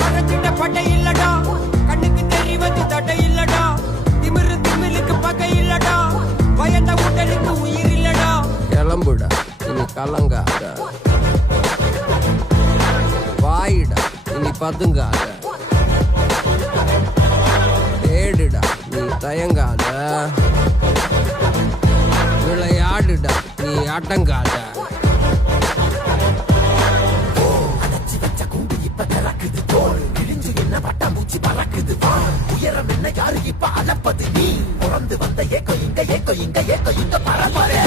மறைச்சிட்ட பட்டை இல்லடா, கண்ணுக்கு தெரிவது தட்டை இல்லடா, திமிரு திமிலுக்கு பகை இல்லடா, பயந்த உடலுக்கு உயிர் இல்லடா. கிளம்புடா இனி கலங்காத, வாயிடா இனி பதுங்காத, தேடுடா நீ தயங்காத, விளையாடுடா நீ அடங்காத. பட்டாம்பூச்சி பறக்குது வா, உயரம் என்ன யாரு இப்ப அளப்பது, நீ பிறந்து வந்த ஏக்கோ இங்க ஏக்கோ இங்க ஏக்கோ இங்க பரம்பரை.